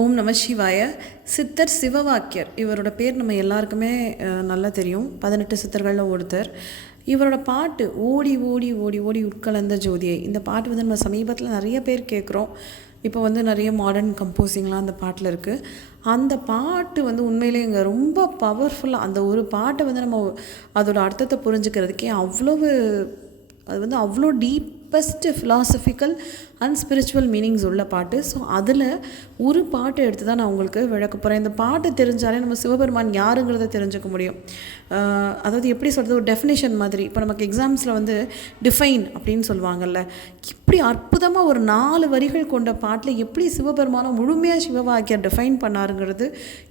ஓம் நம சிவாய. சித்தர் சிவவாக்கியர் இவரோட பேர் நம்ம எல்லாருக்குமே நல்லா தெரியும். 18 சித்தர்களில் ஒருத்தர். இவரோட பாட்டு ஓடி ஓடி ஓடி ஓடி உட்கலந்த ஜோதியை, இந்த பாட்டு வந்து நம்ம சமீபத்தில் நிறைய பேர் கேட்குறோம். இப்போ வந்து நிறைய மாடர்ன் கம்போசிங்லாம் அந்த பாட்டில் இருக்குது. அந்த பாட்டு வந்து உண்மையிலே இங்கே ரொம்ப பவர்ஃபுல்லாக, அந்த ஒரு பாட்டை வந்து நம்ம அதோட அர்த்தத்தை புரிஞ்சுக்கிறதுக்கே அது வந்து அவ்வளோ deepest philosophical and spiritual meanings உள்ள பாட்டு. ஸோ அதில் ஒரு பாட்டு எடுத்து தான் நான் உங்களுக்கு விளக்க போகிறேன். இந்த பாட்டு தெரிஞ்சாலே நம்ம சிவபெருமான் யாருங்கிறத தெரிஞ்சுக்க முடியும். அதாவது எப்படி சொல்கிறது, ஒரு டெஃபினேஷன் மாதிரி. இப்போ நமக்கு எக்ஸாம்ஸில் வந்து டிஃபைன் அப்படின்னு சொல்லுவாங்கள்ல, இப்படி அற்புதமாக ஒரு 4 வரிகள் கொண்ட பாட்டில் எப்படி சிவபெருமானை முழுமையாக சிவவாக்கியர் டிஃபைன் பண்ணாருங்கிறது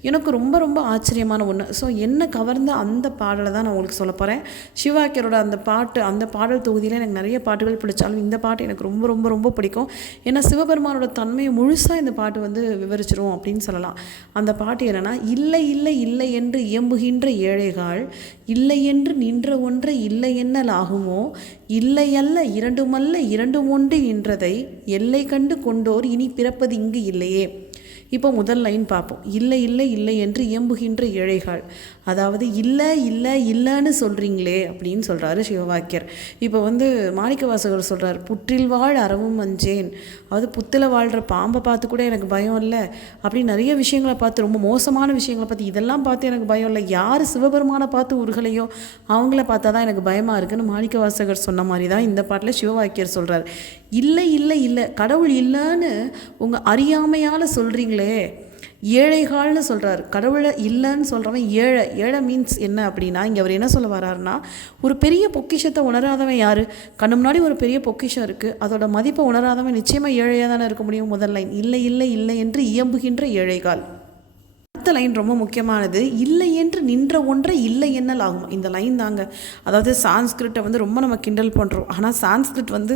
எனக்கு ரொம்ப ரொம்ப ஆச்சரியமான ஒன்று. ஸோ என்ன கவர்ந்த அந்த பாடலை தான் நான் உங்களுக்கு சொல்ல போகிறேன். சிவவாக்கியரோட அந்த பாடல் தொகுதியில் எனக்கு நிறைய பாட்டுகள் பிடிச்சாலும் இந்த பாட்டு எனக்கு ரொம்ப ரொம்ப ரொம்ப பிடிக்கும். ஏன்னா சிவபெருமானோட தன்மையை முழுசாக இந்த பாட்டு வந்து விவரிச்சிரும் அப்படின்னு சொல்லலாம். அந்த பாட்டு என்னென்னா, இல்லை இல்லை இல்லை என்று இயம்புகின்ற ஏழைகள், இல்லை என்று நின்ற ஒன்றை இல்லை என்னல் ஆகுமோ, இல்லை அல்ல இரண்டுமல்ல இரண்டும் ஒன்று நின்றதை எல்லை கண்டு கொண்டோர் இனி பிறப்பது இங்கு இல்லையே. இப்போ முதல் லைன் பார்ப்போம். இல்லை இல்லை இல்லை என்று இயம்புகின்ற ஏழைகள், அதாவது இல்லை இல்லை இல்லைன்னு சொல்கிறீங்களே அப்படின்னு சொல்கிறாரு சிவவாக்கியர். இப்போ வந்து மாணிக்கவாசகர் சொல்கிறார், புற்றில் வாழ் அறவும் அஞ்சேன், அதாவது புத்தில் வாழ்கிற பாம்பை பார்த்து கூட எனக்கு பயம் இல்லை, அப்படி நிறைய விஷயங்களை பார்த்து, ரொம்ப மோசமான விஷயங்களை பார்த்து, இதெல்லாம் பார்த்து எனக்கு பயம் இல்லை, யார் சிவபெருமானை பார்த்து உருகலையோ அவங்கள பார்த்தா தான் எனக்கு பயமாக இருக்குன்னு மாணிக்கவாசகர் சொன்ன மாதிரி தான் இந்த பாட்டில் சிவவாக்கியர் சொல்கிறார். இல்லை இல்லை இல்லை, கடவுள் இல்லைன்னு உங்கள் அறியாமையால் சொல்கிறீங்களே, ஏழைகால்னு சொல்கிறார். கடவுளை இல்லைன்னு சொல்கிறவன் ஏழை மீன்ஸ் என்ன அப்படின்னா, இங்கே அவர் என்ன சொல்ல வர்றாருன்னா, ஒரு பெரிய பொக்கிஷத்தை உணராதவன் யார்? கண்ணு முன்னாடி ஒரு பெரிய பொக்கிஷம் இருக்குது, அதோட மதிப்பை உணராதவன் நிச்சயமாக ஏழையாக தானே இருக்க முடியும். முதல் லைன் இல்லை இல்லை இல்லை என்று இயம்புகின்ற ஏழைகால். அடுத்த லைன் ரொம்ப முக்கியமானது, இல்லை என்று நின்ற ஒன்றை இல்லை என்னல் ஆகும். இந்த லைன் தாங்க. அதாவது சான்ஸ்கிரிட்டை வந்து ரொம்ப நம்ம கிண்டல் பண்ணுறோம், ஆனால் சான்ஸ்கிரிட் வந்து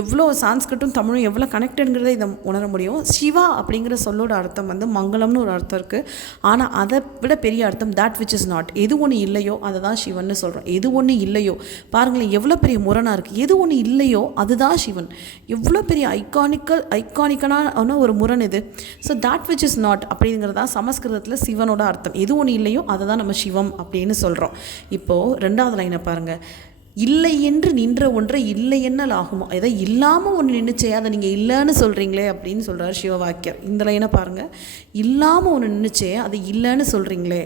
எவ்வளோ, சான்ஸ்கிரிட்டும் தமிழும் எவ்வளோ கனெக்டடுங்கிறத இதை உணர முடியும். சிவா அப்படிங்கிற சொல்லோட அர்த்தம் வந்து மங்களம்னு ஒரு அர்த்தம் இருக்குது. ஆனால் அதை விட பெரிய அர்த்தம் தட் விச் இஸ் நாட். எது ஒன்று இல்லையோ அதை தான் சிவன்னு சொல்கிறோம். எது ஒன்று இல்லையோ, பாருங்களேன் எவ்வளோ பெரிய முரணாக இருக்குது. எது ஒன்று இல்லையோ அதுதான் சிவன். எவ்வளோ பெரிய ஐகானிக்கனான ஒரு முரண் இது. So that which is not அப்படிங்கிறதா சமஸ்கிருதத்தில் சிவனோட அர்த்தம். எது ஒன்று இல்லையோ அதை தான் நம்ம சிவம் அப்படின்னு சொல்கிறோம். இப்போது 2வது லைனை பாருங்கள். இல்லை என்று நின்ற ஒன்றை இல்லை என்னல் ஆகுமா, எதை இல்லாமல் ஒன்று நின்றுச்சே அதை நீங்கள் இல்லைன்னு சொல்கிறீங்களே அப்படின்னு சொல்கிறார் சிவவாக்கியர். இந்த லைனை பாருங்கள், இல்லாமல் ஒன்று நின்றுச்சே அது இல்லைன்னு சொல்கிறீங்களே.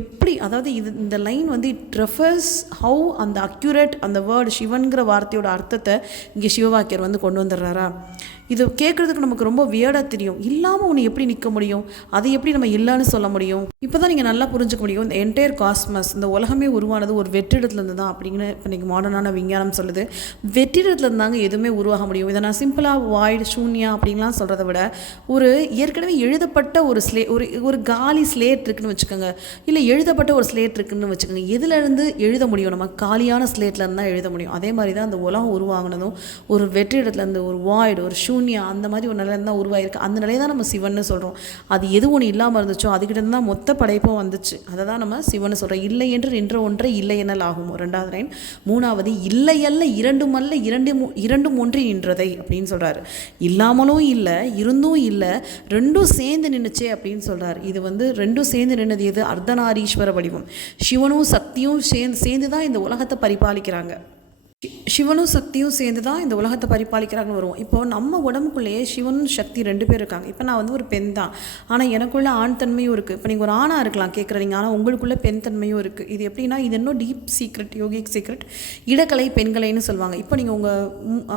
எப்படி, அதாவது இந்த லைன் வந்து இட் ரெஃபர்ஸ் ஹவு அந்த அக்யூரேட் அந்த வேர்டு சிவன்கிற வார்த்தையோட அர்த்தத்தை இங்கே சிவவாக்கியர் வந்து கொண்டு வந்துடுறாரா. இது கேட்குறதுக்கு நமக்கு ரொம்ப வியர்டாக தெரியும். இல்லாமல் ஒன்று எப்படி நிற்க முடியும், அதை எப்படி நம்ம இல்லைன்னு சொல்ல முடியும். இப்போ தான் நீங்கள் நல்லா புரிஞ்சுக்க முடியும். இந்த என்டையர் காஸ்மஸ், இந்த உலகமே உருவானது ஒரு வெற்றிடத்துலேருந்து தான் அப்படின்னு இப்போ இன்றைக்கி மாடர்னான விஞ்ஞானம் சொல்லுது. வெற்றிடத்துலேருந்து தாங்க எதுவுமே உருவாக முடியும். இதை நான் சிம்பிளாக வாய்டு சூன்யா அப்படின்லாம் சொல்கிறத விட, ஒரு ஏற்கனவே எழுதப்பட்ட ஒரு காலி ஸ்லேட் இருக்குதுன்னு வச்சுக்கோங்க, இல்லை எழுதப்பட்ட ஒரு ஸ்லேட் இருக்குதுன்னு வச்சுக்கோங்க. எதுலேருந்து எழுத முடியும்? நம்ம காலியான ஸ்லேட்லேருந்து தான் எழுத முடியும். அதே மாதிரி தான் அந்த உலகம் உருவாகினதும் ஒரு வெற்றிடத்துலேருந்து, ஒரு வாய்டு, ஒரு சூன்யா, அந்த மாதிரி ஒரு நிலையில தான் உருவாயிருக்கு. அந்த நிலையை தான் நம்ம சிவன்னு சொல்கிறோம். அது எது ஒன்று இல்லாமல் இருந்துச்சோ அதுக்கிட்ட தான் மொத்த படைப்பும் வந்துச்சு. அதை தான் நம்ம சிவன்னு சொல்கிறோம். இல்லை என்று நின்ற ஒன்றை இல்லை என்னல் ஆகும். 2வது லைன். 3வது, இல்லை அல்ல இரண்டும் அல்ல இரண்டும் ஒன்றி நின்றதை அப்படின்னு சொல்கிறாரு. இல்லாமலும் இல்லை, இருந்தும் இல்லை, ரெண்டும் சேர்ந்து நின்றுச்சே அப்படின்னு சொல்கிறார். இது வந்து ரெண்டும் சேர்ந்து நின்னது எது? அர்த்தநாரீஸ்வர வடிவம். சிவனும் சக்தியும் சேர்ந்து தான் இந்த உலகத்தை பரிபாலிக்கிறாங்க. சிவனும் சக்தியும் சேர்ந்து தான் இந்த உலகத்தை பரிபாலிக்கிறாங்கன்னு வருவோம். இப்போது நம்ம உடம்புக்குள்ளேயே சிவனும் சக்தி 2 பேர் இருக்காங்க. இப்போ நான் வந்து ஒரு பெண் தான், ஆனால் எனக்குள்ள ஆண் தன்மையும் இருக்குது. இப்போ நீங்கள் ஒரு ஆணாக இருக்கலாம் கேட்குறீங்க, ஆனால் உங்களுக்குள்ள பெண் தன்மையும் இருக்குது. இது எப்படின்னா, இது இன்னும் டீப் சீக்ரெட், யோகிக் சீக்ரெட், இடக்கலை பெண்கலைன்னு சொல்லுவாங்க. இப்போ நீங்கள்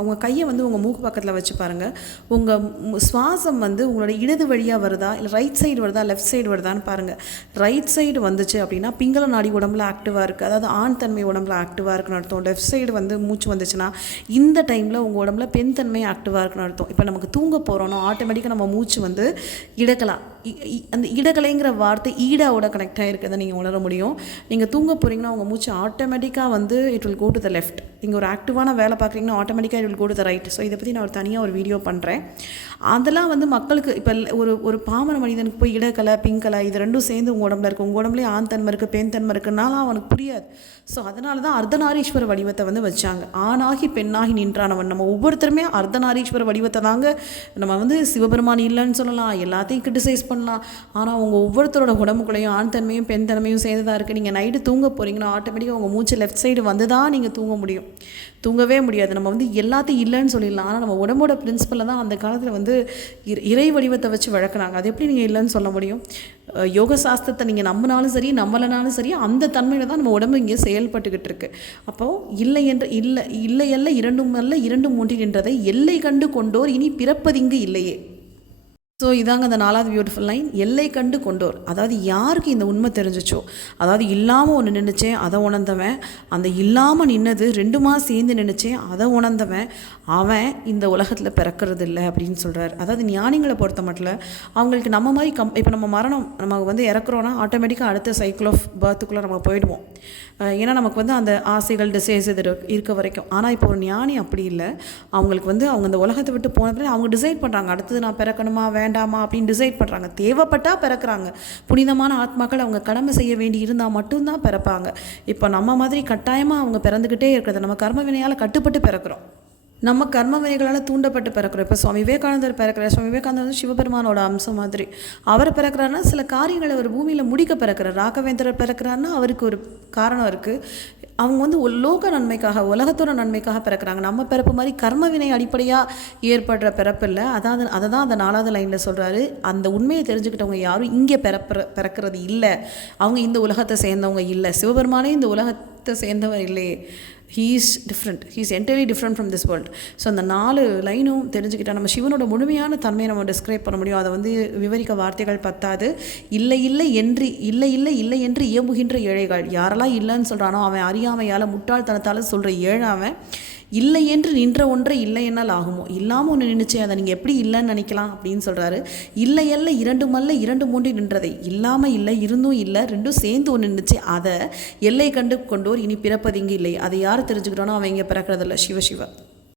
உங்கள் கையை வந்து உங்கள் மூக்கு பக்கத்தில் வச்சு பாருங்கள். உங்கள் சுவாசம் வந்து உங்களோட இடது வழியாக வருதா, இல்லை ரைட் சைடு வருதா, லெஃப்ட் சைடு வருதான்னு பாருங்கள். ரைட் சைடு வந்துச்சு அப்படின்னா பிங்கள நாடி உடம்புல ஆக்டிவாக இருக்குது, அதாவது ஆண் தன்மை உடம்புல ஆக்டிவாக இருக்குன்னு அர்த்தம். லெஃப்ட் சைடு வந்து மூச்சு வந்துச்சுன்னா இந்த டைமில் உங்கள் உடம்புல பெண் தன்மை ஆக்டிவாக இருக்குன்னு அர்த்தம். இப்போ நமக்கு தூங்க போகிறோன்னா ஆட்டோமேட்டிக்காக நம்ம மூச்சு வந்து இடக்கலாம். அந்த இடக்கலைங்கிற வார்த்தை ஈடாவோட கனெக்ட் ஆகிருக்கிறத நீங்கள் உணர முடியும். நீங்கள் தூங்க போகிறீங்கன்னா உங்கள் மூச்சு ஆட்டோமேட்டிக்காக வந்து it will go to the left. நீங்கள் ஒரு ஆக்டிவான வேலை பார்க்குறீங்கன்னா ஆட்டோமேட்டிக்காக it will go to the right. So இதை பற்றி நான் தனியாக ஒரு வீடியோ பண்ணுறேன். அதெல்லாம் வந்து மக்களுக்கு இப்போ ஒரு பாமர மனிதனுக்கு போய் இடக்கலை பிங்கலை இது ரெண்டும் சேர்ந்து உங்கள் உடம்புல இருக்குது, உங்கள் உடம்புலேயே ஆண் தன்மை இருக்குது பெண் தன்மை இருக்குன்னாலும் அவனுக்கு புரியாது. ஸோ அதனால தான் அர்த்தநாரீஸ்வர வடிவத்தை வந்து வச்சாங்க. ஆணாகி பெண்ணாகி நின்றானவன். நம்ம ஒவ்வொருத்தருமே அர்த்தநாரீஸ்வர வடிவத்தை தாங்க. நம்ம வந்து சிவபெருமான் இல்லைன்னு சொல்லலாம், எல்லாத்தையும் கிரிட்டிசைஸ் பண்ணலாம். ஆனால் அவங்க ஒவ்வொருத்தரோட உடம்புக்குள்ளேயும் ஆண் தன்மையும் பெண் தன்மையும் சேர்ந்து தான் இருக்குது. நீங்கள் நைட்டு தூங்க போகிறீங்கன்னா ஆட்டோமேட்டிக்காக உங்கள் மூச்சு லெஃப்ட் சைடு வந்து தான் நீங்கள் தூங்க முடியும். தூங்கவே முடியாது. நம்ம வந்து எல்லாத்தையும் இல்லைன்னு சொல்லிடலாம். ஆனால் நம்ம உடம்போட பிரின்சிபலில் தான் அந்த காலத்தில் வந்து இறை வடிவத்தை வச்சு வளர்க்குறாங்க. அது எப்படி நீங்கள் இல்லைன்னு சொல்ல முடியும்? யோக சாஸ்திரத்தை நீங்கள் நம்பினாலும் சரி நம்பலைனாலும் சரி அந்த தன்மையில் தான் நம்ம உடம்பு இங்கே செயல்பட்டுக்கிட்டு இருக்கு. அப்போது இல்லை என்று இல்லை அல்ல இரண்டும் அல்ல இரண்டு மூன்றில் என்றதை எல்லை கண்டு கொண்டோர் இனி பிறப்பதிங்கு இல்லையே. ஸோ இதாங்க அந்த 4வது பியூட்டிஃபுல் லைன். எல்லை கண்டு கொண்டோர். அதாவது யாருக்கு இந்த உண்மை தெரிஞ்சிச்சோ, அதாவது இல்லாமல் ஒன்று நின்றுச்சேன் அதை உணர்ந்தவன், அந்த இல்லாமல் நின்னது ரெண்டுமா சேர்ந்து நின்றுச்சேன் அதை உணர்ந்தவன், அவன் இந்த உலகத்தில் பிறக்கிறது இல்லை அப்படின்னு சொல்கிறார். அதாவது ஞானிகளை பொறுத்த மட்டும் அவங்களுக்கு நம்ம மாதிரி இப்போ நம்ம மரணம் நம்ம வந்து இறக்குறோன்னா ஆட்டோமேட்டிக்காக அடுத்த சைக்கிள் ஆஃப் பர்த்துக்குள்ளே நம்ம போயிடுவோம். ஏன்னா நமக்கு வந்து அந்த ஆசைகள் டிசைஸ் இது இருக்க வரைக்கும். ஆனால் இப்போ ஒரு ஞானி அப்படி இல்லை. அவங்களுக்கு வந்து அவங்க அந்த உலகத்தை விட்டு போன பிறகு அவங்க டிசைட் பண்ணுறாங்க அடுத்தது நான் பிறக்கணுமா வேண்டாமா அப்படின்னு டிசைட் பண்ணுறாங்க. தேவைப்பட்டால் பிறக்கிறாங்க. புனிதமான ஆத்மாக்கள் அவங்க கடமை செய்ய வேண்டி இருந்தால் மட்டும்தான் பிறப்பாங்க. இப்போ நம்ம மாதிரி கட்டாயமாக அவங்க பிறந்துக்கிட்டே இருக்கிறது நம்ம கர்ம வினையால் கட்டுப்பட்டு பிறக்கிறோம். நம்ம கர்ம வினைகளால் தூண்டப்பட்டு பிறக்கிறோம். இப்போ சுவாமி விவேகானந்தர் பிறக்கிறார். சுவாமி விவேகானந்தர் வந்து சிவபெருமானோட அம்சம் மாதிரி. அவர் பிறக்கிறாருன்னா சில காரியங்களை அவர் பூமியில் முடிக்க பிறக்கிறார். ராகவேந்திரர் பிறக்கிறாருன்னா அவருக்கு ஒரு காரணம் இருக்குது. அவங்க வந்து லோக நன்மைக்காக உலகத்தோட நன்மைக்காக பிறக்கிறாங்க. நம்ம பிறப்பு மாதிரி கர்ம வினை அடிப்படையாக ஏற்படுற பிறப்பு இல்லை. அதை தான் அந்த 4வது லைனில் சொல்கிறாரு. அந்த உண்மையை தெரிஞ்சுக்கிட்டவங்க யாரும் இங்கே பிறக்கிறது இல்லை. அவங்க இந்த உலகத்தை சேர்ந்தவங்க இல்லை. சிவபெருமானே இந்த உலகத்தை சேர்ந்தவர் இல்லையே. he is different, he is entirely different from this world. So அந்த 4 லைனும் தெரிஞ்சுக்கிட்டால் நம்ம சிவனோட முழுமையான தன்மையை நம்ம டிஸ்கிரைப் பண்ண முடியும். அதை வந்து விவரிக்க வார்த்தைகள் பத்தாது. இல்லை இல்லை என்று இல்லை இல்லை இல்லை என்று இயம்புகின்ற ஏழைகள். யாரெல்லாம் இல்லைன்னு சொல்கிறானோ அவன் அறியாமையால் முட்டாள்தனத்தால் சொல்கிற ஏழாவன். இல்லை என்று நின்ற ஒன்றை இல்லை என்னால் ஆகுமோ. இல்லாமல் ஒன்று நின்றுச்சு அதை நீங்கள் எப்படி இல்லைன்னு நினைக்கலாம் அப்படின்னு சொல்கிறாரு. இல்லை அல்ல இரண்டுமல்ல இரண்டு மூன்று நின்றதை. இல்லாமல் இல்லை இருந்தும் இல்லை ரெண்டும் சேர்ந்து ஒன்று நின்றுச்சு அதை எல்லை கண்டு கொண்டோர் இனி பிறப்பது இங்கே இல்லை. அதை யார் தெரிஞ்சுக்கிட்டோன்னா அவன் இங்கே பிறக்கிறதில்ல. சிவ சிவ.